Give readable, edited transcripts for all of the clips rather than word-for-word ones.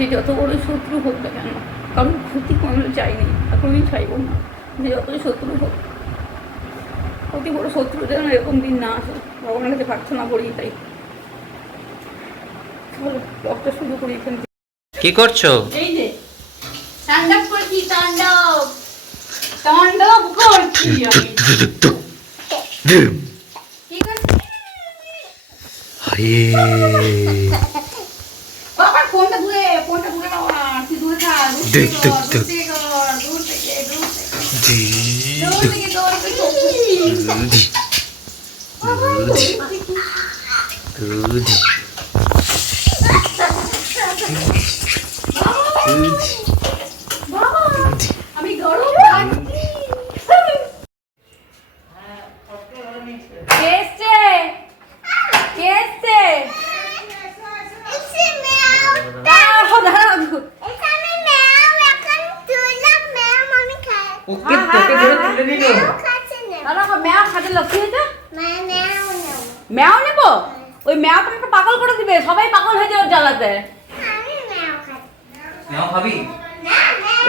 যে যত বড় শত্রু হোক না কেন, কারণ ক্ষতি কোনো চাইনি, এখন আমি চাইব না যে যতই শত্রু হোক, অতি বড় শত্রু যেন এরকম দিন না আসে, ভগবানের কাছে প্রার্থনা করি। তাই ব্লগটা শুরু করি এখান থেকে। কি করছো? এই যে তাণ্ডব করছি, তাণ্ডব তাণ্ডব করছি আমি। কি করছি বাবা? ফোনটা দূরে বাবা, তুই দূরে থাক, দূর থেকে আমি গরম ম্যাও নেবো? ওই ম্যাও তোমাকে পাগল করে দিবে, সবাই পাগল হয়ে যাবে জ্বালাতে।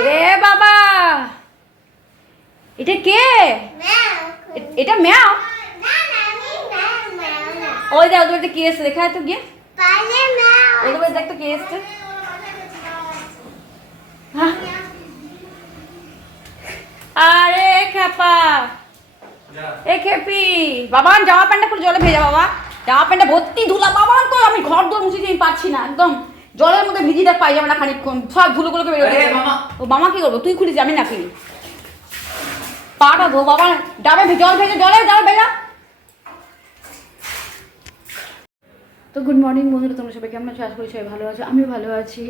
রে বাবা, এটা কে? এটা ম্যাও? ওই দেখ ওদের কে এসছে, দেখা তো গিয়ে ওদের দেখ তো কে এসছে। আরে খেপা, এ খেপি বাবা, জামা প্যান্টটা পুরো জলে ভেজা বাবা, জামা প্যান্টটা ভর্তি ধুলা বাবা। তো আমি ঘর দৌড় মুছেছি, আমি পারছি না, একদম জলের মধ্যে ভিজিটা পাই যাবে না খানিকক্ষণ, সব ধুলোগুলোকে বেরোবে। ও মামা কি করবো, তুই খুলিস আমি না খুলি, পাটা ধো বাবা, ডাবে জল ভেজে জলে জল ভেজা। তো গুড মর্নিং বন্ধুরা, তোমরা সবাই কেমন আছো? আশা করি সবাই ভালো আছো, আমিও ভালো আছি।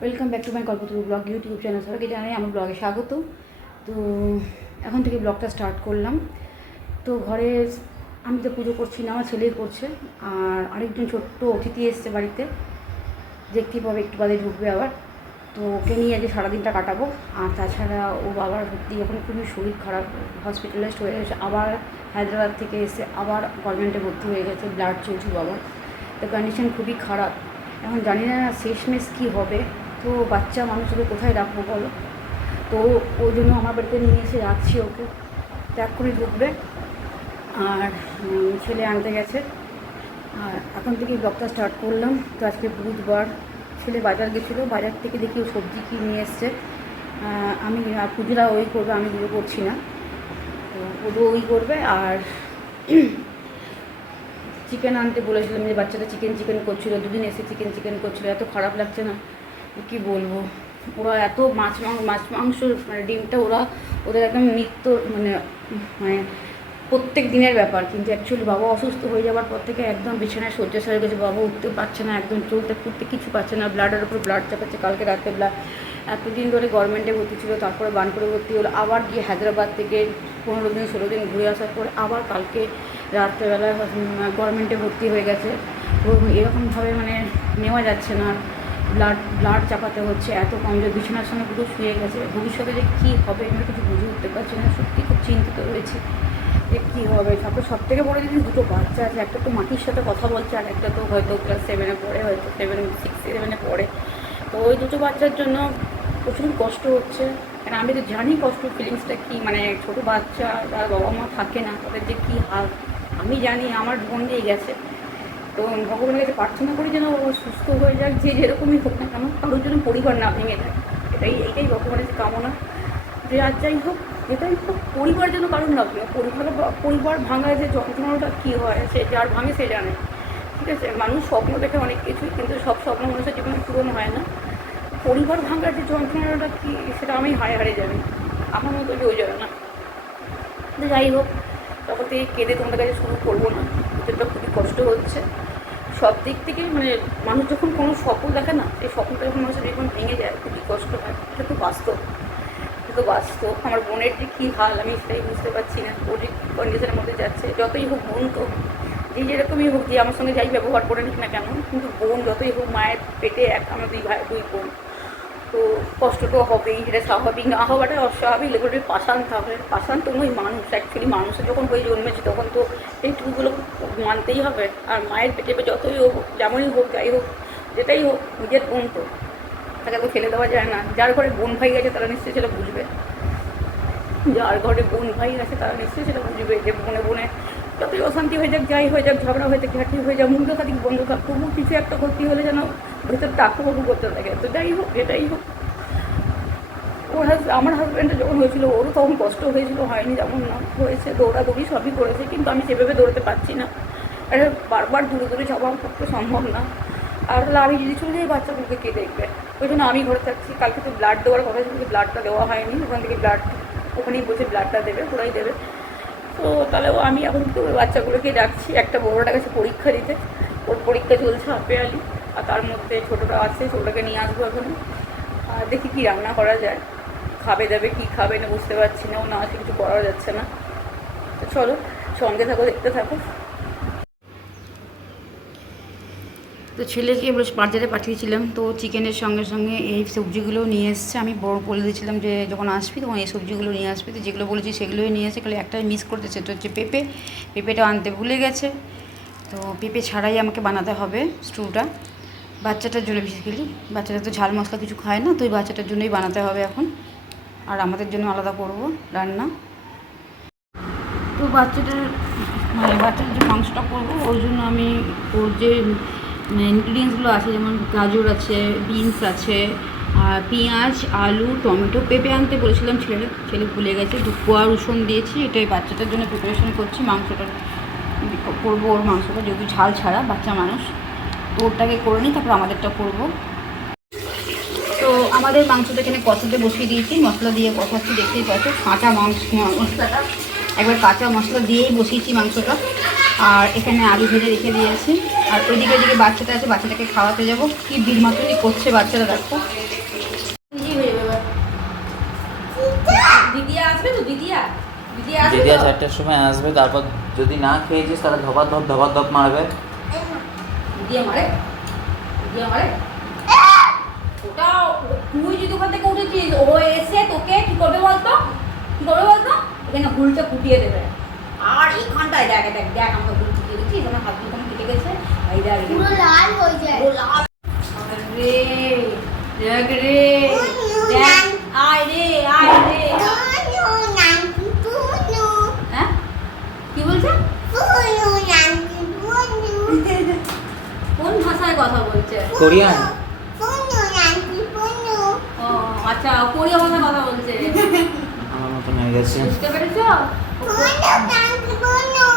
Welcome back to my Kalpataru blog YouTube channel. সবাইকে জানাই আমার ব্লগে স্বাগত। তো এখন থেকে ব্লগটা স্টার্ট করলাম। তো ঘরে আমি তো পুজো করছি না, আমার ছেলেই করছে, আর আরেকজন ছোট্ট অতিথি এসছে বাড়িতে, দেখতেই পাবে একটু বাদে ঢুকবে আবার। তো ওকে নিয়ে আজকে সারাদিনটা কাটাবো। আর তাছাড়া ও বাবার সত্যি এখন খুবই শরীর খারাপ, হসপিটালাইজড হয়ে গেছে, আবার হায়দ্রাবাদ থেকে এসে আবার গভর্নমেন্টে ভর্তি হয়ে গেছে, ব্লাড চলছে বাবার। তো কন্ডিশন খুবই খারাপ, এখন জানি না শেষমেশ কী হবে। তো বাচ্চা মানুষকে কোথায় রাখবো বলো? তো ওই জন্য আমার বাড়িতে নিয়ে এসে রাখছি ওকে, ত্যাগ করে ঢুকবে। আর ছেলে আনতে গেছে, আর এখন থেকে ব্লগটা স্টার্ট করলাম। তো আজকে বুধবার, ছেলে বাজার গেছিলো, বাজার থেকে দেখি ও সবজি কি নিয়ে এসছে। আমি আর পুজোটা ওই করবে, আমি পুজো করছি না, পুজো ওই করবে। আর চিকেন আনতে বলেছিলাম, যে বাচ্চাটা চিকেন করছিলো, দুদিন এসে চিকেন করছিলো, এত খারাপ লাগছে না কি বলবো। ওরা এত মাছ মাংস মানে ডিমটা ওদের একদম নিত্য মানে প্রত্যেক দিনের ব্যাপার। কিন্তু অ্যাকচুয়ালি বাবা অসুস্থ হয়ে যাওয়ার পর থেকে একদম বিছানায় শয্যাশায়ী হয়ে গেছে, বাবা উঠতে পারছে না, একদম চলতে ফিরতে কিছু পারছে না, ব্লাডের উপর ব্লাড চাপাচ্ছে। কালকে রাতে এতদিন ধরে গভর্নমেন্টে ভর্তি ছিল, তারপরে বানপুরে ভর্তি হলো, আবার গিয়ে হায়দ্রাবাদ থেকে 15 দিন 16 দিন ঘুরে আসার পরে আবার কালকে রাত্রেবেলায় গভর্নমেন্টে ভর্তি হয়ে গেছে। তো এরকমভাবে মানে নেওয়া যাচ্ছে না, ব্লাড চাপাতে হচ্ছে, এত কমজোর, বিছানার সঙ্গে পুরো শুয়ে গেছে। ভবিষ্যতে যে কী হবে আমি কিছু বুঝে উঠতে পারছি না, সত্যি খুব চিন্তিত রয়েছে যে কী হবে। তারপর সব থেকে বড় জিনিস, দুটো বাচ্চা আছে, একটা তো মাটির সাথে কথা বলছে, আর একটা তো হয়তো ক্লাস 7-এ পড়ে, হয়তো 7-6-7-এ পড়ে। তো ওই দুটো বাচ্চার জন্য প্রচুর কষ্ট হচ্ছে, কারণ আমি তো জানি কষ্ট ফিলিংসটা কী, মানে ছোটো বাচ্চা যার বাবা মা থাকে না, তাদের যে কী হাল আমি জানি, আমার বোন দিয়ে গেছে। তো ভগবানের কাছে প্রার্থনা করি যেন ও সুস্থ হয়ে যাক, যে যেরকমই হোক না কেন, কারোর জন্য পরিবার না ভেঙে যায়, এইটাই ভগবানের কামনা। যে আর যাই হোক এটাই হোক, পরিবার যেন কারোর না ভেঙে। পরিবার ভাঙায় যে যন্ত্রণাটা কী হয়, সে যার ভাঙে সে জানে, ঠিক আছে। মানুষ স্বপ্ন দেখে অনেক কিছুই, কিন্তু সব স্বপ্ন মানুষের জীবনে পূরণ হয় না। পরিবার ভাঙার যে যন্ত্রণাটা কী, সেটা আমি হাড়ে জানি, আমার মতো কেউ জানে না। যাই হোক, তখন থেকে কেঁদে তোমাদের কাছে শুরু করবো না, ভিতরটা খুবই কষ্ট হচ্ছে সব দিক থেকে। মানে মানুষ যখন কোনো স্বপ্ন দেখে না, সেই স্বপ্নটা যখন মানুষের যখন ভেঙে যায় খুবই কষ্ট হয়, এটা তো বাস্তব। আমার বোনের যে কী হাল আমি সেটাই বুঝতে পারছি না, ও যে কন্ডিশনের মধ্যে যাচ্ছে। যতই হোক বোন তো, যে যেরকমই হোক, যে আমার সঙ্গে যাই ব্যবহার করে নিক না কেন, কিন্তু বোন যতই হোক, মায়ের পেটে আমরা দুই বোন, তো কষ্ট তো হবেই, সেটা স্বাভাবিক। না হওয়াটাই অস্বাভাবিক, লেগুলো পাষাণ তো নই মানুষ। অ্যাকচুয়ালি মানুষের যখন হয়ে জন্মেছে তখন তো এইটুকুগুলো মানতেই হবে। আর মায়ের পেটে যতই হোক, যেমনই হোক, যাই হোক, যেটাই হোক, নিজের বোন তো তাকে তো ফেলে দেওয়া যায় না। যার ঘরে বোন ভাই আছে তারা নিশ্চয়ই সেটা বুঝবে, যার ঘরে বোন ভাই আছে তারা নিশ্চয়ই সেটা বুঝবে যে বনে বনে যতই অশান্তি হয়ে যাক, যাই হয়ে যাক, ঝগড়া হয়ে যাক, ঘাটি হয়ে যাক, মুখে খাতি বন্ধ থাক, তবু কিছু একটা ক্ষতি হলে যেন ভেতরটা আক্রমণ করতে থাকে। তো যাই হোক, এটাই হোক। আমার হাজব্যান্ডের যখন হয়েছিল ওরও তখন কষ্ট হয়েছিল, হয়নি যেমন না, হয়েছে, দৌড়াদৌড়ি সবই করেছে, কিন্তু আমি সেভাবে দৌড়াতে পারছি না। এটা বারবার দূরে দূরে যাওয়া আমার পক্ষে সম্ভব না। আর তাহলে আমি যদি চলে যাই বাচ্চাগুলোকে কে দেখবে? ওই জন্য আমি ঘরে থাকছি। কালকে তো ব্লাড দেওয়ার কথা ছিল, ব্লাডটা দেওয়া হয়নি। ওখান থেকে ব্লাড ওখানেই বসে ব্লাডটা দেবে, ওরাই দেবে। তো তাহলে আমি এখন তো বাচ্চাগুলোকে ডাকছি। একটা বড়োটা গেছে পরীক্ষা দিতে, ওর পরীক্ষা চলছে আপেয়ালি, আর তার মধ্যে ছোটোটা আছে, ছোটোটাকে নিয়ে আসবো এখন। আর দেখি কী রান্না করা যায়, খাবে দেবে কি খাবে না বুঝতে পারছি না, ও না আছে কিছু করা যাচ্ছে না। তো চলো সঙ্গে থাকো, দেখতে থাকো। তো ছেলেকে বাজারে পাঠিয়েছিলাম, তো চিকেনের সঙ্গে সঙ্গে এই সবজিগুলো নিয়ে এসছে। আমি বলে দিয়েছিলাম যে যখন আসবি তখন এই সবজিগুলো নিয়ে আসবি, তো যেগুলো বলেছি সেগুলোই নিয়ে এসে। খালি একটাই মিস করতে, সেটা হচ্ছে পেঁপেটা আনতে ভুলে গেছে। তো পেঁপে ছাড়াই আমাকে বানাতে হবে স্টুটা, বাচ্চাটার জন্য বেসিক্যালি। বাচ্চাটা তো ঝাল মশলা কিছু খায় না, তো ওই বাচ্চাটার জন্যই বানাতে হবে এখন, আর আমাদের জন্য আলাদা করব রান্না। তো বাচ্চাটার যে মাংসটা করবো ওই জন্য আমি ওর যে ইনগ্রিডিয়েন্টসগুলো আছে, যেমন গাজর আছে, বিনস আছে, আর পেঁয়াজ, আলু, টমেটো, পেঁপে আনতে বলেছিলাম ছেলে ভুলে গেছে। 2 কোয়া রসুন দিয়েছি। এটাই বাচ্চাটার জন্য প্রিপারেশন করছি। মাংসটা করবো, ওর মাংসটা যেহেতু ঝাল ছাড়া, বাচ্চা মানুষ, তো ওরটাকে করে নিই, তারপর আমাদেরটা করবো। তো আমাদের মাংসটা এখানে কষাতে বসিয়ে দিয়েছি, মশলা দিয়ে কষাচ্ছি, দেখতেই পাচ্ছ। কাঁচা মশলাটা একবার কাঁচা মশলা দিয়েই বসিয়েছি মাংসটা। আর এখানে আলু ভেজে রেখে দিয়েছি। আর ওইদিকে দিকে বাচ্চাটা আছে, বাচ্চাটাকে খাওয়াতে যাবো। কি বিল মাতুনি করছে বাচ্চাটা, দেখো। দিদিয়া আসবে তো, দিদিয়া 4টার সময় আসবে। তারপর যদি না খেয়েছিস তাহলে ধপ মারবে। দিদিয়া মারে ওটা। তুই যদি ওখান থেকে উঠেছিস, ও এসে তোকে কি করবে বলতো, এখানে হুলটা ফুটিয়ে দেবে। আর এখানটায় দেখ আমাকে হুল ফুটিয়ে দিচ্ছিস, আমার হাত দুখানে কেটে গেছে। এই দেখ পুরো লাল হয়ে যায়, দেখ আয় রে হ্যাঁ কি বলছে? কোন ভাষায় কথা বলছে? কোরিয়ান। ও আচ্ছা, কোরিয়া ভাষায় কথা বলছে। আমার মতন হয়ে গেছে, বুঝতে পেরেছো?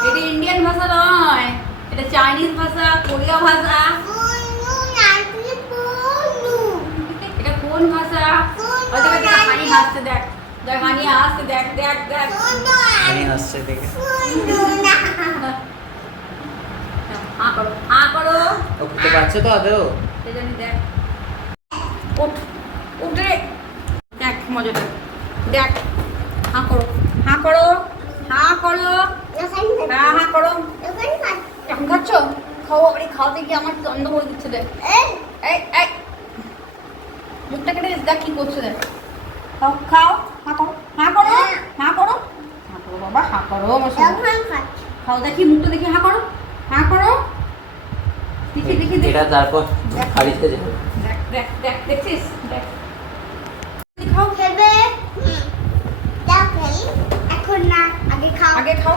এটা ইন্ডিয়ান ভাষা নয়, এটা চাইনিজ ভাষা, কোরিয়া ভাষা। এটা কোন ভাষা? হানি হাসছে, দেখ হানি হাসছে, দেখ হানি হাসছে দেখে। হা করো ও খেতে পাচ্ছে তো আদেও? দেখ উঠে দেখ মজাটা, দেখ হা করো এখন খাচ্ছ? খাওয়াতে গিয়ে আমার দ্বন্দ্ব করে দিচ্ছে। দেখ এই মুখটা কেটে দেখ কি করছে, দেখ। খাও হা করো বাবা, হা করো। খাও, দেখি মুখটা দেখি, হা করো দেখি এটা তারপর খালিতে যাবে। দেখ দেখছিস, দেখ খাও খেবে এখন না, আগে খাও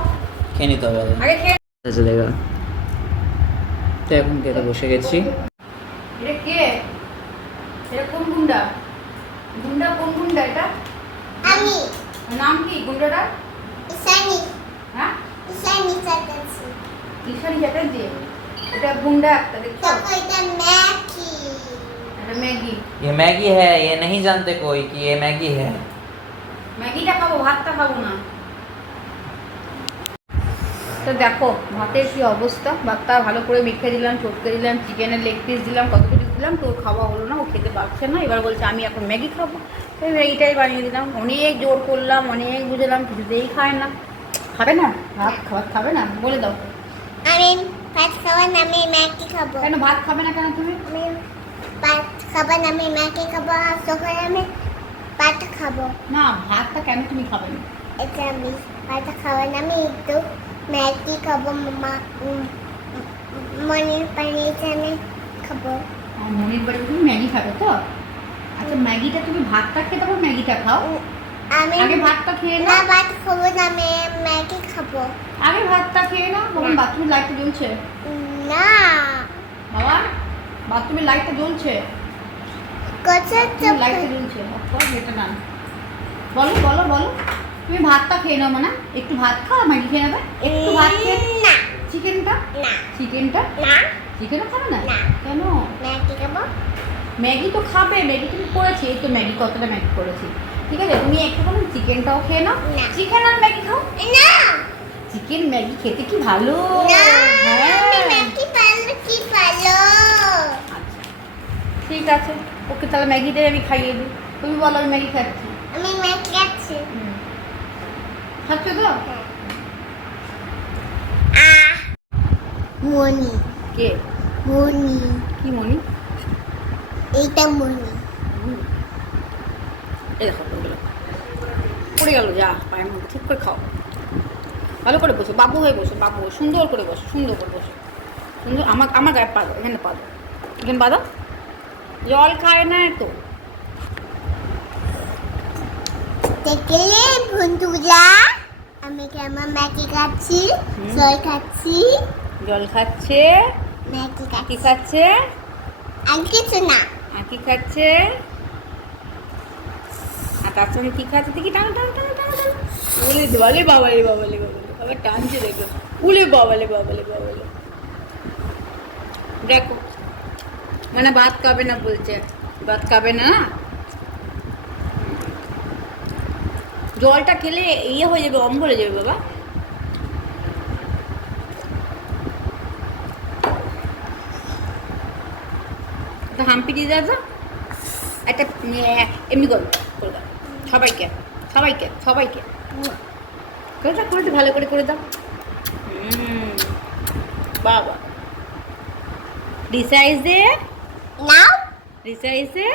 খেয়ে নিতে হবে আগে খেয়ে। চলেগা। তো এখন খেতে বসে গেছি। এটা কে? এটা কোন গুন্ডা কোন গুন্ডা? এটা আমি। নাম কি গুন্ডাটা? ইসানি। হ্যাঁ ইসানি চ্যাটার্জি। ইসানি চ্যাটার্জি। এটা গুন্ডা একটা, দেখছো? এটা ম্যাগি। এটা ম্যাগি। ये मैगी है, ये नहीं जानते कोई कि ये मैगी है। ম্যাগিটা খাবো, ভাতটা খাবো না। তো দেখো ভাতের কি অবস্থা। ভাতটা ভালো করে মেখে দিলাম, চটকে দিলাম, চিকেনের লেগ পিস দিলাম, কত কিছু দিলাম, তো খাওয়া হলো না, ও খেতে পারছে না। এবার বলছে আমি এখন ম্যাগি খাবো। এই ম্যাগিটাই বানিয়ে দিলাম, অনেক জোর করলাম, অনেক বুঝলাম, কিছুতেই খায় না। খাবে না ভাত, খাবে না, বলে দাও। আমি ভাত খাবো না, আমি ম্যাগি খাবো। কেন ভাত খাবে না কেন তুমি? আমি ভাত খাবো না, আমি ম্যাগি খাবো। তখন আমি ভাত খাবো না, ভাতটা কেন তুমি খাবে না? এটা আমি ভাত খাবো না, আমি একটু ম্যাগি খাবো। মামা মনির বাড়িতে আমি খাবো। মনির বাড়ি তুমি ম্যাগি খাবে তো? আচ্ছা ম্যাগিটা তুমি ভাতটা খেয়ে তারপর ম্যাগিটা খাও। আমি আগে ভাতটা খেয়ে না নাও। ভাত খাবো না, আমি ম্যাগি খাবো। আগে ভাতটা খেয়ে নাও। তখন বাথরুমের লাইটটা জ্বলছে। না বাবা বাথরুমের লাইটটা জ্বলছে। কোথায় তুমি লাইটটা জ্বলছে। অফকোর্স এটা না। বলো বলো বলো। তুমি ভাতটা খেয়ে নাও মানে একটু ভাত খাও ম্যাগি খেয়ে নেবে। একটু ভাত খেয়ে না চিকেনটা না চিকেনটা না চিকেনও খাবে না? না। কেন? ম্যাগি খাবো। ম্যাগি তো খাবে, ম্যাগি তুমি করেছি, এই তো ম্যাগি কতটা ম্যাগি করেছি। ঠিক আছে তুমি একটুখানি চিকেনটাও খেয়ে নাও। না। চিকেন আর ম্যাগি খাও। না চিকেন ম্যাগি খেতে কি ভালো। না হ্যাঁ। আমি ম্যাগি ভালো কি ভালো। আচ্ছা ঠিক আছে, ওকে তাহলে ম্যাগিটাই আমি খাইয়ে দিই। তুমি বলো আমি ম্যাগি খাচ্ছি। আমি ম্যাগি খাচ্ছি। খাচ্ছ তো? মনি কে? মনি কি মনি? এইটা মনি। এই দেখো পড়ে গেল যা পায়ের মধ্যে। ঠিক করে খাও, ভালো করে বসো, বাবু হয়ে বসো, বাবু হয়ে সুন্দর করে বসো, সুন্দর করে বসো, সুন্দর। আমার গায়ে পাদো, এখানে পাদো, এখানে পাদো। জল খায় না তো। দেখলে বন্ধুরা আমি কেমন ম্যাগি খাচ্ছি, জল খাচ্ছি, জল খাচ্ছে, ম্যাগি কি খাচ্ছি। খাচ্ছে, আর কিছু না। আর কি খাচ্ছে, আর তার সঙ্গে কি খাচ্ছে দেখি। টানো টানো টানো টানো টানো। উলে বাবালে বাবালে বাবালে বাবালে, আবার টানছে দেখো। উলে বাবালে বাবালে বাবালে। দেখো মানে ভাত খাবে না বলছে, ভাত খাবে না। জলটা খেলে ইয়ে হয়ে যাবে, অম্বল হয়ে যাবে বাবা। একটা হাম্পি দিয়ে দাও তো, একটা এমনি করো করে দাও সবাইকে, সবাইকে সবাইকে করে দাও, করে দাও, ভালো করে করে দাও। বাবা রিসাইজে নাও রিসাইজে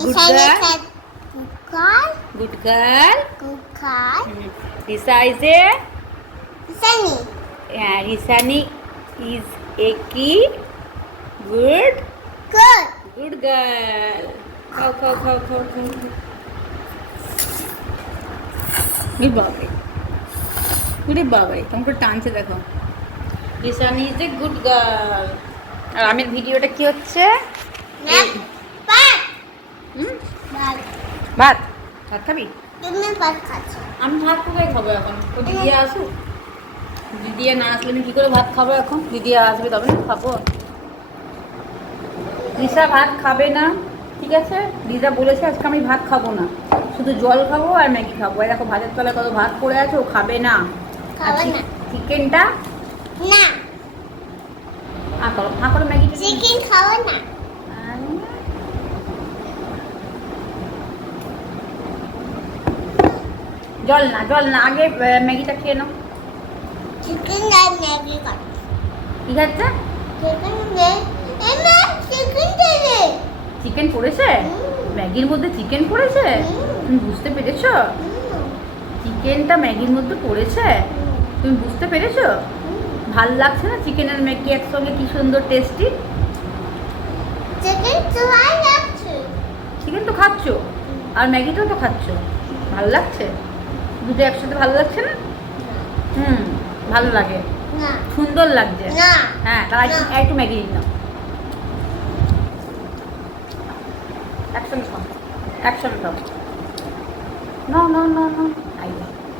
Good girl. Good girl. Good girl. রিসাইজে Sunny. রিসানি ইজ এ কি গুড Good. Good girl. খাও খাও খাও খাও খাও। গুড বাবাই, গুড বাবাই, তোমাকে টানছে দেখো। রিসানি ইজ এ গুড গার্ল। আর আমের ভিডিওটা কি হচ্ছে? Now, back. হুম Back. ভাত, ভাত খাবি? তুমি ভাত খাচ্ছ। আমি ভাত কোথায় খাবো এখন? তো দিদিয়া আসুক, দিদিয়া না আসলে আমি কী করে ভাত খাবো এখন? দিদিয়া আসবে তবে না খাবো। দিশা ভাত খাবে না, ঠিক আছে? দিদা বলেছে আজকে আমি ভাত খাবো না, শুধু জল খাবো আর ম্যাগি খাবো। আর দেখো ভাতের তলায় কত ভাত পড়ে আছে, ও খাবে না। খাবে না। চিকেনটা না। হাঁ করো ম্যাগিটা। চিকেন খাও না। জল না, জল না, আগে ম্যাগিটা খেয়ে নাও। চিকেন আর ম্যাগি খাচ্ছ। ঠিক আছে? চিকেন দে। এমা চিকেন দে দে। চিকেন পড়েছে ম্যাগির মধ্যে, চিকেন পড়েছে। তুমি বুঝতে পেরেছো? চিকেনটা ম্যাগির মধ্যে পড়েছে, তুমি বুঝতে পেরেছো? ভাল লাগছে না চিকেন আর ম্যাগি একসঙ্গে কি সুন্দর টেস্টি। চিকেন তো ভালো লাগছে। চিকেন তো খাচ্ছ আর ম্যাগিটাও তো খাচ্ছ, ভালো লাগছে? দুটো একসাথে ভালো লাগছে না? ভালো লাগে, না। সুন্দর লাগছে। না। হ্যাঁ তাহলে একটু না। একটু ম্যাগি দিন নাও, একসঙ্গে খাও, একসঙ্গে খাও। নাও নাও নাও নাও,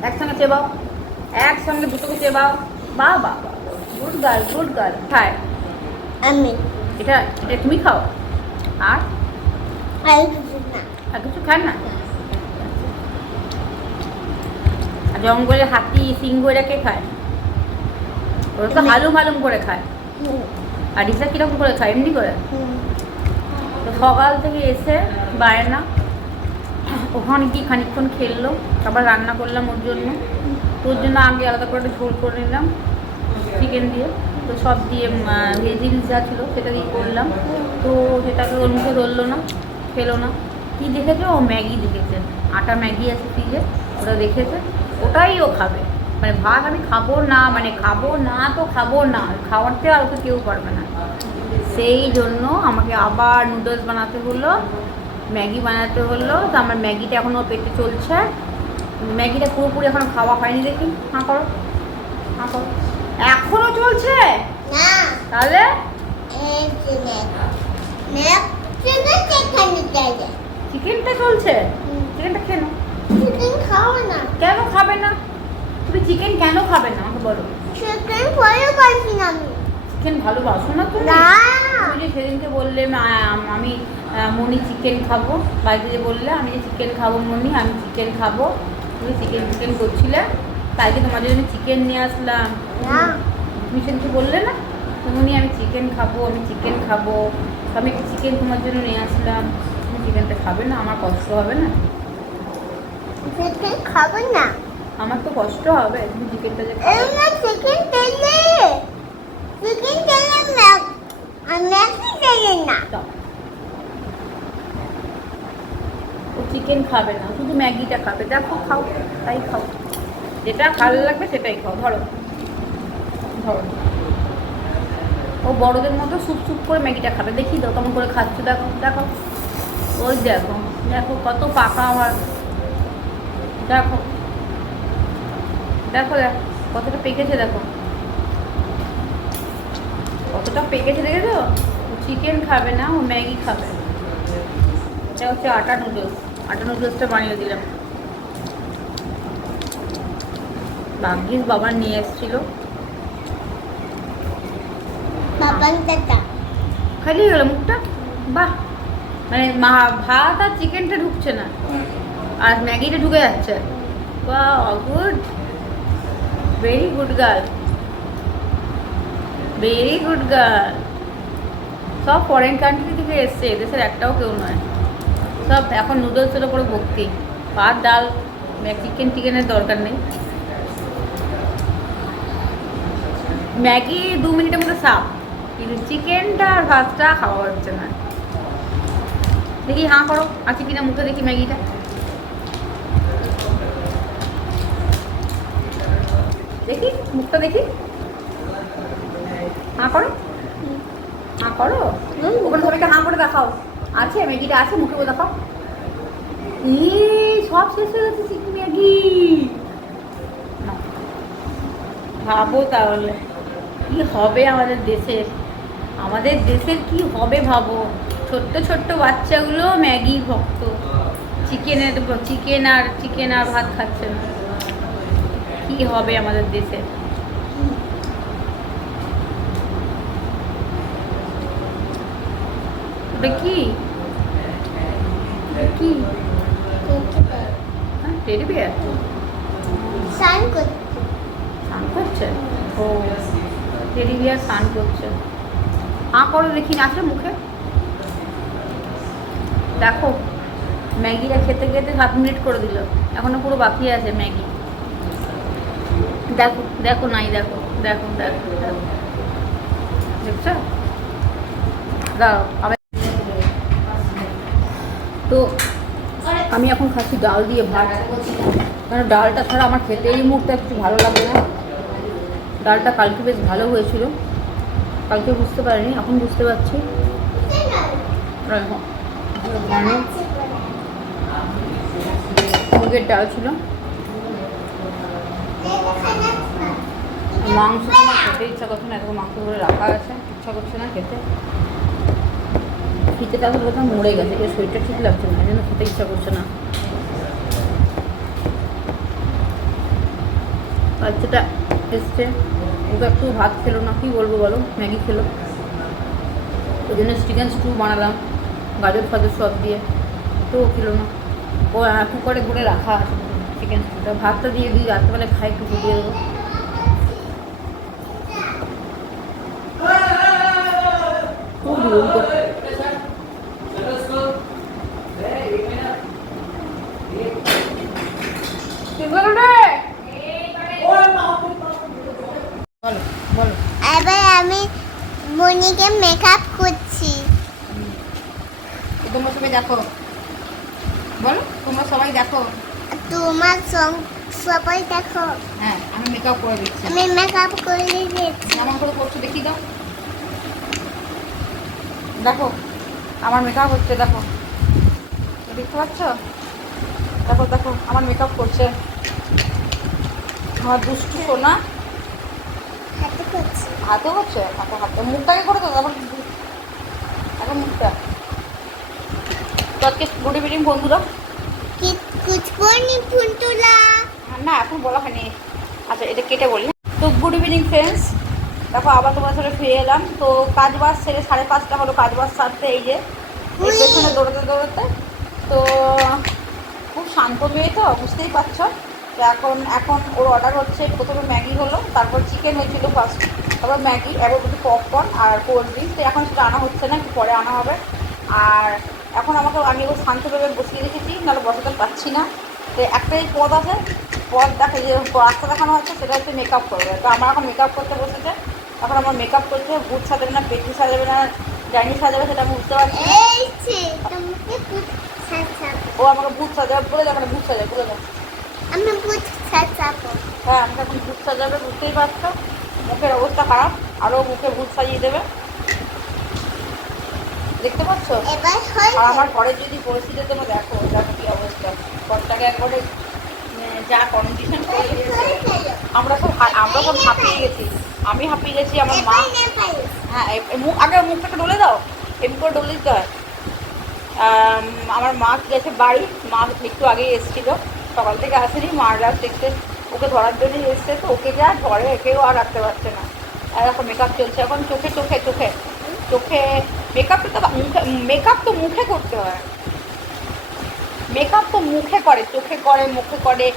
একসঙ্গে চেবাও, একসঙ্গে দুটোকে চেবাও। বাহ বাহ বাহ, গুড গার্ল গুড গার্ল। খায় আমি এটা, এটা তুমি খাও। আর আর কিছু না। আর কিছু খান না? আর জঙ্গলে হাতি সিংহ এরা কে খায়? ওরা তো হালুম হালুম করে খায়। আর রিসা কিরকম করে খায়? এমনি করে। তো সকাল থেকে এসে বায়না, ওখানে কি খানিকক্ষণ খেললো, আবার রান্না করলাম ওর জন্য। তোর জন্য আগে আলাদা করে একটা ঝোল করে নিলাম চিকেন দিয়ে, তো সব দিয়ে ভেজিটেবলস যা ছিল সেটা দিয়ে করলাম। তো সেটাকে ওর মুখে ধরলো না, খেলো না। কী দেখেছে? ও ম্যাগি দেখেছে, আটা ম্যাগি আছে ফ্রিজে, ওটা দেখেছে, ওটাই ও খাবে। মানে ভাত আমি খাবো না, মানে খাবো না তো খাবো না, খাওয়াতে আর ওকে কেউ পারবে না। সেই জন্য আমাকে আবার নুডলস বানাতে হলো, ম্যাগি বানাতে হলো, তো আমার ম্যাগিটা এখনও পেটে চলছে। ম্যাগিটা পুরোপুরি এখনো খাওয়া হয়নি, দেখি হাঁ করো, হাঁ করো। এখনো চলছে? না তাহলে এই যে চিকেন চাইছে চিকেনটা চলছে, চিকেনটা খেয়ে নাও। চিকেন খাও না কেন খাবে না? তুমি চিকেন কেন খাবে না আমাকে বলো। চিকেন পরে পারছি না আমি চিকেন ভালোবাসো না তুমি? না তুমি যে সেদিনকে বললে আমি মনি চিকেন খাবো, বাড়িতে যে বললে আমি যে চিকেন খাবো মনি, আমি চিকেন খাবো, তুমি চিকেন চিকেন করছিলে, তাই কি তোমার জন্য চিকেন নিয়ে আসলাম। না তুমি সেদিনকে বললে না তুমি আমি চিকেন খাবো, আমি চিকেন খাবো, তো আমি একটা চিকেন তোমার জন্য নিয়ে আসলাম। তুমি চিকেনটা খাবে না? আমার কষ্ট হবে না? চিকেন খাবো না আমার তো কষ্ট হবে তুমি চিকেনটা যে এই খাবে। না চিকেন তেলে ম্যাগি তেলে না দাও। ও চিকেন খাবে না, শুধু ম্যাগিটা খাবে। দেখো খাও, তাই খাও, যেটা ভালো লাগবে সেটাই খাও। ধরো ধরো, ও বড়দের মতো সুপ সুপ করে ম্যাগিটা খাবে। দেখি দাও কেমন করে খাচ্ছে, দেখো দেখো, ওই দেখো দেখো কত পাকা আমার, দেখো দেখো দেখো কতটা পেকেছে, দেখো কতটা পেকেছে, দেখেছো? চিকেন খাবে না, ও ম্যাগি খাবে। এটা হচ্ছে আটা নুডলস, আটা নুডলসটা বানিয়ে দিলাম। ভাগ্যিস বাবা নিয়ে এসেছিল। বাবান দাদা খালি গেল মুখটা, বাহ, মানে ভাত আর চিকেনটা ঢুকছে না আর ম্যাগিটা ঢুকে যাচ্ছে। বাহ, good, very good girl, very good girl. সব ফরেন কান্ট্রি থেকে এসছে, এদেশের একটাও কেউ নয়। সব এখন নুডলসের ওপরে ভক্তি, ভাত ডাল চিকেন টিকেনের দরকার নেই। ম্যাগি 2 মিনিটের মধ্যে সাফ, কিন্তু চিকেনটা আর ভাতটা খাওয়া হচ্ছে না। দেখি হাঁ করো, আছে কিনা মুখে দেখি ম্যাগিটা। দেখি মুখটা দেখি, হাঁ করো, হাঁ করো। ওখানে সবাইকে হাঁ করে দেখাও, আছে ম্যাগিটা আছে, মুখে করে দেখাও। সব শেষ হয়ে গেছে চিকেন ম্যাগি। না, ভাবো তাহলে কি হবে আমাদের দেশের, আমাদের দেশের কি হবে ভাবো। ছোট্ট ছোট্ট বাচ্চাগুলো ম্যাগি ভক্ত, চিকেন আর ভাত খাচ্ছে না। কি হবে আমাদের দেশে? ওটা কি কি টেডি বিয়ার স্নান করতে স্নান করছে? ও, টেডি বিয়ার স্নান করছে। হাঁ করো দেখি, আছে মুখে দেখো। ম্যাগিটা খেতে খেতে 7 মিনিট করে দিল, এখনো পুরো বাকি আছে ম্যাগি। দেখো দেখো, নাই দেখো দেখো দেখো দেখো, দেখছো? দাঁড়াও আবার। তো আমি এখন খাচ্ছি ডাল দিয়ে ভাত, কারণ ডালটা ছাড়া আমার খেতে এই মুহূর্তে একটু ভালো লাগে না। ডালটা কালকে বেশ ভালো হয়েছিল, কালকে বুঝতে পারিনি, এখন বুঝতে পারছি। মুরগের ডাল ছিল, মাংস আমার খেতে ইচ্ছা করছে না, এরকম মাংস করে রাখা আছে, ইচ্ছা করছে না খেতে। খেতে আসলে কোথাও মরে গেছে, এর শরীরটা ঠিক লাগছে না, এই জন্য খেতে ইচ্ছা করছে না। বাচ্চাটা এসছে, ওকে একটু ভাত খেলো না, কি বলবো বলো, ম্যাগি খেলো। ওই জন্য চিকেন স্টু বানালাম গাজর ফাজর সব দিয়ে, তো ও খেলো না। ও কুকারে করে রাখা আছে চিকেন স্টুটা, ভাতটা দিয়ে দিই, রাত্রেবেলায় খাই, একটু ফুটিয়ে দেবো। খুব দুরন্ত। বলো বলো। এবার আমি মনিকে মেকআপ করছি তোমরা সবাই দেখো, বলো তোমরা সবাই দেখো। তোমার সবাই দেখো হ্যাঁ, আমি মেকআপ করে দিচ্ছি। আমি মেকআপ করে দিয়েছি কেমন করে করছো দেখি দাও, দেখো আমার মেকআপ হচ্ছে, দেখো দেখতে পাচ্ছ? দেখো দেখো আমার মেকআপ করছে আমার দুষ্টু সোনা। হাতে করছি। হাতও করছে, হাতে মুখটাকে করে তো তারপর এখন মুখটা। তো আজকে গুড ইভিনিং বন্ধুরা। কুছ করনি ফুলতুলা। না এখন বলা হয়নি, আচ্ছা এটা কেটে বলি। তো গুড ইভিনিং ফ্রেন্ডস, দেখো আবার তোমার সাথে ফিরে এলাম। তো কাজ বাজ সেরে 5:30 হলো কাজ বাজ সারতে, এই যে এই পেছনে দৌড়াতে দৌড়াতে। তো খুব শান্ত মেয়ে তো বুঝতেই পারছো। তো এখন এখন ওর অর্ডার হচ্ছে, প্রথমে ম্যাগি হলো, তারপর চিকেন হয়েছিল ফার্স্ট, তারপর ম্যাগি, এবার একটু পপকর্ন আর কোল্ড ড্রিঙ্কস। তো এখন সেটা আনা হচ্ছে না, একটু পরে আনা হবে। আর এখন আমি ওর শান্তভাবে বসিয়ে রেখেছি, নাহলে বসাতে পারছি না। তো একটাই পদ আছে, পদ দেখে যে রাস্তা দেখানো হচ্ছে, সেটা হচ্ছে মেকআপ করবে। তো আমার এখন মেকআপ করতে বসেছে, এখন আমার মেকআপ করছে। বুট সাজাবে না, পেটি সাজাবে না, ডাইনি সাজাবে, সেটা আমি বুঝতে পারছি। এই যে তোমাকে বুট সাজাবো। ও আমাকে বুট সাজাবে বলে যাবে না, বুট সাজাবে বলে যাবে। আমি বুট সাজাবো। হ্যাঁ আমাকে এখন ভূত সাজাবে, বুঝতেই পারছো। মুখের অবস্থা খারাপ, আরও মুখে ভূত সাজিয়ে দেবে, দেখতে পাচ্ছ। এবার হয়ে আর আমার ঘরের যদি পরিস্থিতি তোমরা দেখো, দেখো কি অবস্থা, ঘরটাকে একবারে যা কন্ডিশন করে দিয়েছে। আমরা সব হাঁপিয়ে গেছি, আমি হাঁপিয়ে গেছি, আমার মা। হ্যাঁ মুখ আগে মুখটাকে ডলে দাও, এমনি করে ডলে দিতে হয়। আমার মা গেছে বাড়ি, মা একটু আগেই এসেছিলো, সকাল থেকে আসেনি। মার রাত দেখতে ওকে ধরার জন্যই এসছে, তো ওকে যা ধরে একেও আর রাখতে পারছে না। আর এখন মেকআপ চলছে এখন চোখে চোখে চোখে চোখে। মেকআপটা তো মুখে, মেকআপ তো মুখে করতে হয়, মেকআপ তো মুখে করে, চোখে করে, মুখে করে,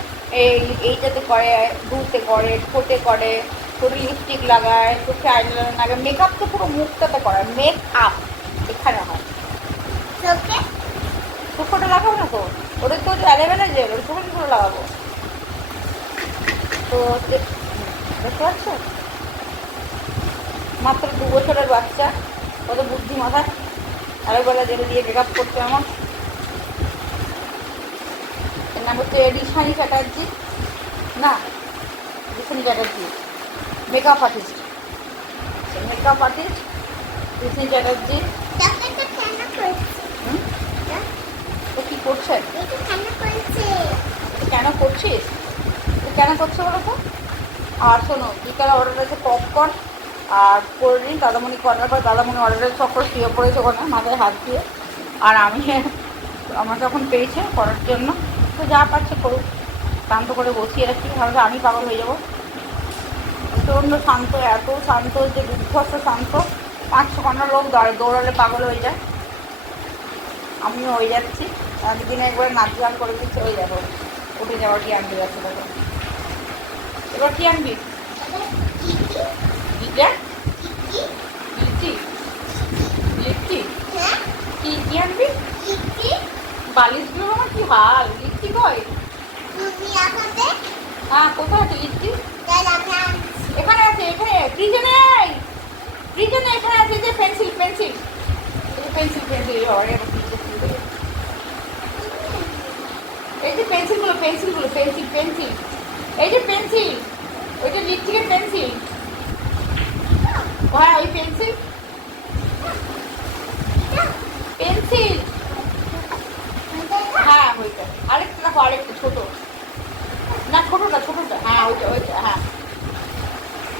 এইটাতে করে, দুতে করে, ঠোঁটে করে, ঠোঁটে লিপস্টিক লাগায়, চোখে আইলাইনার লাগায়। মেকআপ তো পুরো মুখটাতে করে, মেকআপ এখানে হয়। চোখটা লাগাবো না তো, ওদের তো অ্যাভেলেবেল যে, ওর চোখে কী করে লাগাবো? তো দেখতে পাচ্ছ, মাত্র 2 বছরের বাচ্চা, কত বুদ্ধি মাথায়, আরেকবেলা জেলে দিয়ে মেকআপ করতে। আমার এর নাম হচ্ছে রিশানি চ্যাটার্জি, না Rishani Chatterjee, makeup artist, makeup artist Rishani Chatterjee. তো কী করছে, কেন করছিস, কেন করছে বলো তো? আর শোনো, বিকালে অর্ডার আছে পপকর্ন আর কোল্ড ড্রিঙ্ক। দাদামণি অর্ডার করে, দাদামণি অর্ডারের সব করে শুয়ে পড়েছে ওখানে মাথায় হাত দিয়ে। আর আমি আমার যখন পেয়েছে করার জন্য, তো যা পাচ্ছে করুক, শান্ত করে বসিয়ে রাখি, তাহলে আমি পাগল হয়ে যাবো। প্রচণ্ড শান্ত, এত শান্ত যে বিধ্বস্ত শান্ত, 5-6 লোক দৌড়ালে পাগল হয়ে যায়, আমিও হয়ে যাচ্ছি। একদিন একবার নাচ গান করে দিচ্ছে, ওই দেখো উঠে যাওয়ার কি আনতে যাচ্ছে দেখো। এবার কি আনবি? লিচি, লিচি কি কি আনবি? বালিশগুলো আমার কি হাল, লিচি কই? হ্যাঁ কোথায় আছে লিচি? এখানে আছে, এখানে ফ্রিজে নেই, ফ্রিজে নেই, এখানে আছে যে পেন্সিল, পেন্সিল, পেন্সিল, পেন্সিল, এই যে পেন্সিলগুলো, পেন্সিলগুলো, পেন্সিল, পেন্সিল, এই যে পেন্সিল, ওইটা লিপস্টিকের পেন্সিল। হ্যাঁ ওই পেন্সিল, পেন্সিল, হ্যাঁ ওইটা। আরেকটা দেখো, আরেকটা ছোটো, না ছোটোটা, ছোটোটা, হ্যাঁ ওইটা, ওইটা, হ্যাঁ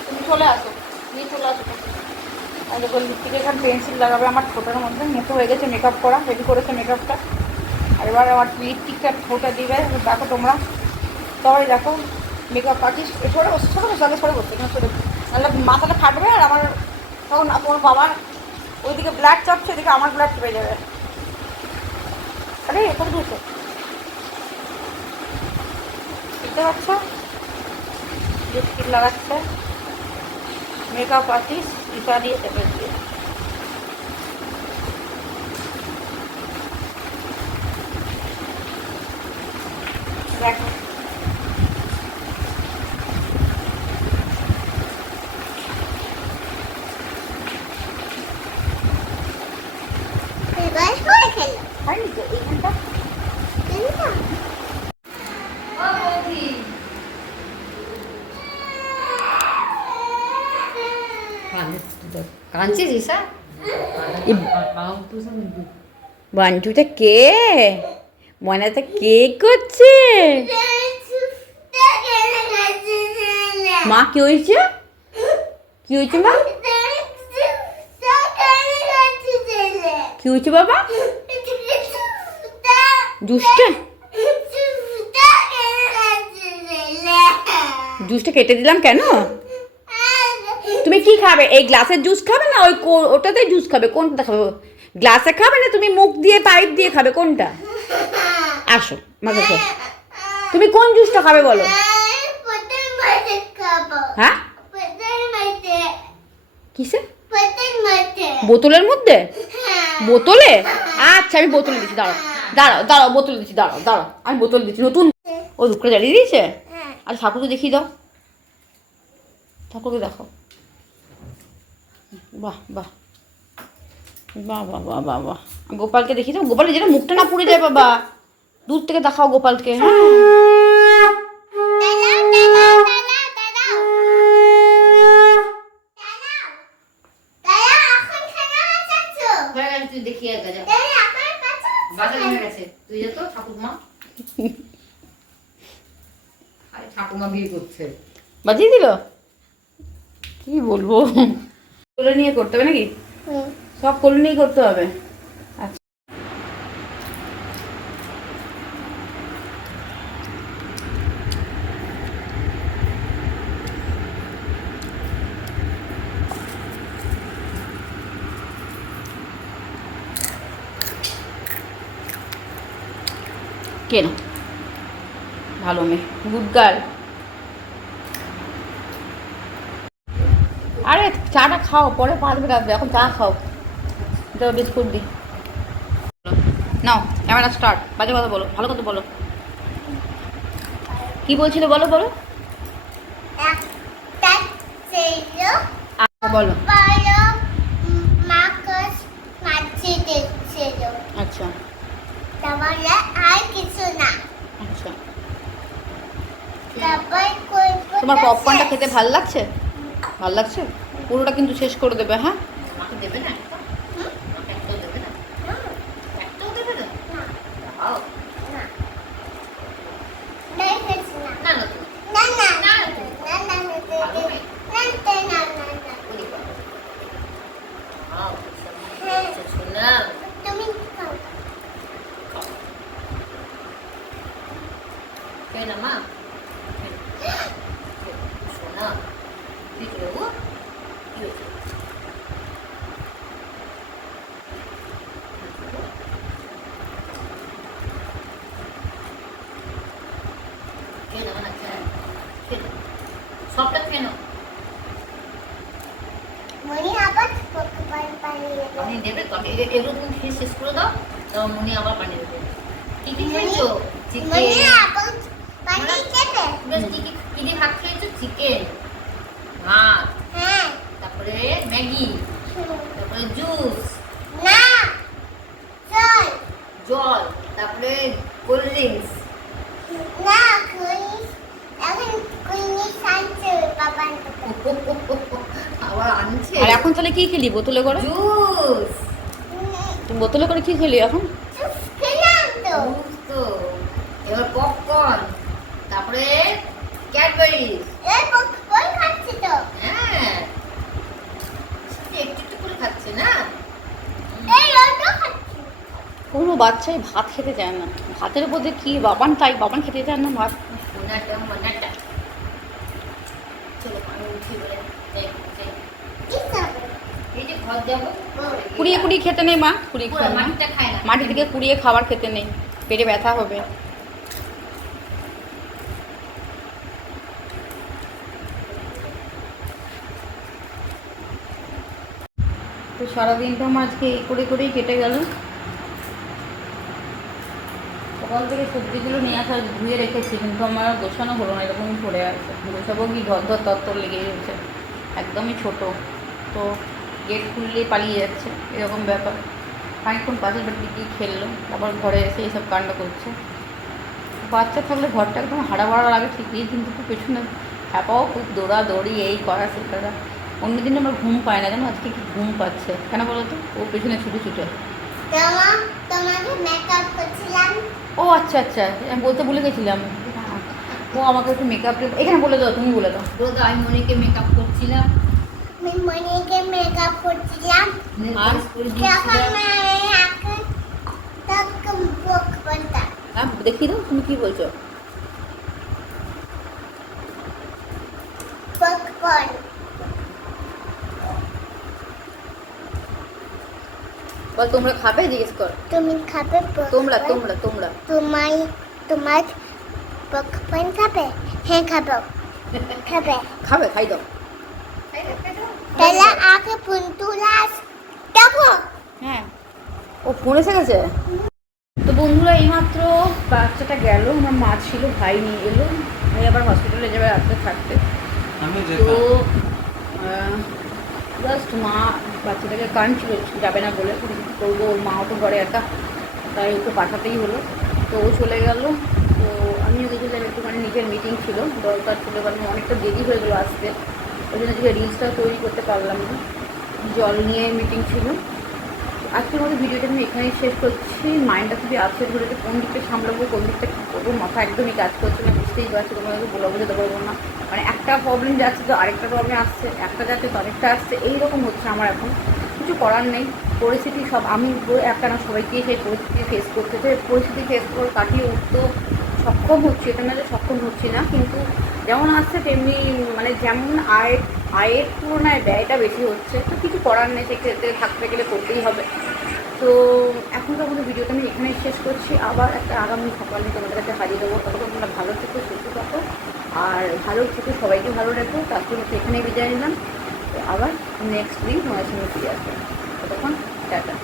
তুমি চলে আসো, নিয়ে চলে আসো। আর দেখো লিপস্টিকে এখন পেন্সিল লাগাবে আমার ঠোঁটের মধ্যে, মুখে হয়ে গেছে মেকআপ করা, রেডি করেছে মেকআপটা। আর এবার আমার লিপস্টিকটা ঠোঁটে দিবে, দেখো তোমরা সবাই দেখো। মেকআপ আর্টিস্ট সরে বসে, ছোটো বসে, তাহলে সরে বসছে, এখানে সরে, নাহলে মাথাটা ফাটবে। আর আমার তখন তোমার বাবার ওইদিকে ব্লাড চাপছে, এদিকে আমার ব্লাড চেপে যাবে। আরে এখানে দিয়েছে, দেখতে পাচ্ছ লিপস্টিক লাগাচ্ছে মেকআপ আর্টিস্ট ইত্যাদি চেপে দিয়ে। দেখো হয়নি তো এইখানটা। কাঁদছিস ঈশা? বাঞ্চুটা কে? ময়নাটা কেক করছে। মা কি হয়েছে? কি হয়েছে মা? কি হয়েছে বাবা? জুসটা জুসটা কেটে দিলাম কেন? তুমি কি খাবে? এই গ্লাসের জুস খাবে না ওই ওটাতে জুস খাবে? কোনটা খাবে? গ্লাসে খাবে না তুমি মুখ দিয়ে পাইপ দিয়ে খাবে? কোনটা? আসো মাঝে তুমি কোন জুসটা খাবে বলো? হ্যাঁ কিসে? বোতলের মধ্যে? বোতলে? আচ্ছা আমি বোতলে দিচ্ছি, দাঁড়াও দাঁড়াও দাঁড়াও, বোতলে দিচ্ছি, দাঁড়াও দাঁড়াও, আমি বোতলে দিচ্ছি নতুন। ও দুঃখে জ্বালিয়ে দিয়েছে। আর ঠাকুরকে দেখিয়ে দাও, ঠাকুরকে দেখাও। বাহ বাহ বাহ বাহ বাহ বাহ বাহ। গোপালকে দেখিয়ে দাও, গোপালের যেটা মুখটা না পুড়ে যায় বাবা, দূর থেকে দেখাও গোপালকে। হ্যাঁ দেখিয়ে ঠাকুমা বিয়ে করছে, বাজিয়ে দিল। কি বলবো, কোলে নিয়ে করতে হবে নাকি? সব কোলে নিয়ে করতে হবে। আচ্ছা কেন? ভালো মেয়ে, গুড গার্ল। আরে চাটা খাও, পরে পারবে রাখবে, এখন চা খাও। দাও বিস্কুট দি। নাও ক্যামেরা স্টার্ট। বাজে কথা বলো, ভালো কথা বলো। কি বলছিলে বলো বলো বলো। আচ্ছা আর কিছু না। আচ্ছা তারপর তোমার পপকর্নটা খেতে ভালো লাগছে? ভালো লাগছে? পুরোটা কিন্তু শেষ করে দেবে। হ্যাঁ আমাকে দেবে না? আমাকে একটাও দেবে না? একটাও দেবে না? দাও। না না তুমি। দাও, সোনা। খেয়ে না মা, সোনা। কি করবো? কি হয়েছে? খেয়ে নাও না, খেয়ে নাও। খেয়ে নাও। সবটা খেয়ে নাও। পানি দেবে তো? এগুলো তুমি খেয়ে শেষ করে দাও, তারপর মনি আবার পানি দেবে। কি কি খেয়েছো? চিকেন। কি দিয়ে ভাত খেয়েছো? চিকেন, ভাত, তারপরে ম্যাগি, তারপরে জুস, জল, তারপরে কোল্ড ড্রিঙ্কস। আবার আনছে। আর এখন তাহলে কি খেলি বোতলে করে? জুস। তুমি বোতলে করে কি খেলি এখন? জুস তো। এবার পপকর্ন, তারপরে ক্যাডবেরিজ। হ্যাঁ, একটু একটু করে খাচ্ছে না? কোনো বাচ্চাই ভাত খেতে চায় না। ভাতের মধ্যে কি বাবান, তাই বাবান খেতে চায় না ভাত। মনাটা। চলো আমি উঠি বলে। এই যে ঘর যাবো, কুড়িয়ে কুড়িয়ে খেতে নেই মা, কুড়িয়ে পুরো খাবে না। মাটিটা খায় না। মাটি থেকে কুড়িয়ে খাবার খেতে নেই, পেটে ব্যথা হবে। তো সারাদিনটা আমার আজকে এই করে করেই কেটে গেল। সকাল থেকে সবজিগুলো নিয়ে আসা ধুয়ে রেখেছি, কিন্তু আমার গোছানো হলো না, এরকমই পড়ে আছে। গোছাবো কি ধর তত্তর লেগেই হচ্ছে, একদমই ছোট। তো গেট খুললেই পালিয়ে যাচ্ছে, এরকম ব্যাপার। খানিকক্ষণ পাশের বাড়িতে গিয়ে খেললো, তারপর ঘরে এসে এইসব কাণ্ড করছে। বাচ্চা থাকলে ঘরটা একদম হারা বাড়া লাগে ঠিকই, কিন্তু খুব পেছনে হ্যাপাও খুব দৌড়াদৌড়ি, এই করা সে করা। অন্যদিন আমার ঘুম পায় না, জানো আজকে কি ঘুম পাচ্ছে কেন বলো তো? ও পেছনে ছুটে ছুটে তোমাকে মেকআপ করছিলাম। ও আচ্ছা আচ্ছা, আমি বলতে ভুলে গেছিলাম। ও আমাকে একটু মেকআপ এখানে বলে দাও, তুমি বলে দাও। রোদা আমি মনিকে মেকআপ করছিলাম, আমি মনিকে মেকআপ করছিলাম। আর করে যখন দিয়েছিলাম। তখন বক বলতা হ্যাঁ দেখিয়ে দাও, তুমি কি বলছো? পপকর্ন। বল তোমরা খাবে, জিজ্ঞেস কর। তুমি খাবে popcorn? তোমরা তোমরা তোমরা তোমার পপকর্ন খাবে? হ্যাঁ খাবো। খাবে। খাবে, খাই দাও। তাহলে আগে পুন্তুলাস দেখো। হ্যাঁ, ও ফোন এসে গেছে। তো বন্ধুরা এইমাত্র বাচ্চাটা গেল, আমার মা ছিল, ভাই নিয়ে এলো, ভাই আবার হসপিটালে যাবে রাত্রে থাকতে। আমি তো জাস্ট মা বাচ্চাটাকে কাঁদছিল যাবে না বলে, কিন্তু কী করবো, ওর মাও তো ঘরে একা, তাই ওকে পাঠাতেই হলো। তো ও চলে গেল। তো আমিও গেছিলাম একটুখানি, নিজের মিটিং ছিল, দরকার ছিল, কারণ অনেকটা দেরি হয়ে গেলো আসতে, ওই জন্য আজকে রিলসটাও তৈরি করতে পারলাম না, জল নিয়ে মিটিং ছিল। আজকের মতো ভিডিওটা আমি এখানেই শেষ করছি। মাইন্ডটা খুবই আপসেট হলে কোন দিকটা সামলাবো, কোন দিকটা কী করবো, মাথা একদমই কাজ করছে না, বুঝতেই পারছি, তোমাদেরকে বলে বোঝাতে পারবো না। মানে একটা প্রবলেম যাচ্ছে তো আরেকটা প্রবলেম আসছে, একটা যাচ্ছে তো আরেকটা আসছে, এইরকম হচ্ছে আমার এখন। কিছু করার নেই, পরিস্থিতি সব আমি একটা না, সবাইকে সেই পরিস্থিতি ফেস করতে হচ্ছে, পরিস্থিতি ফেস করে কাটিয়ে উঠতে সক্ষম হচ্ছি, এটা না যে সক্ষম হচ্ছি না, কিন্তু যেমন আসছে তেমনি মানে যেমন আয়ের তুলনায় ব্যয়টা বেশি হচ্ছে, তো কিছু করার নেই, সেক্ষেত্রে থাকতে গেলে করতেই হবে। তো এখনকার মতো ভিডিওটা আমি এখানেই শেষ করছি, আবার একটা আগামী সকালে তোমাদের কাছে হারিয়ে দেবো। ততক্ষণ তোমরা ভালো থেকো, সুস্থ থাকো, আর ভালো থেকো, সবাইকে ভালো রাখো। তারপর হচ্ছে এখানেই বিদায় নিলাম। তো আবার নেক্সট দিন তোমাদের সঙ্গে ফিরে আসবো, ততক্ষণ টাটা।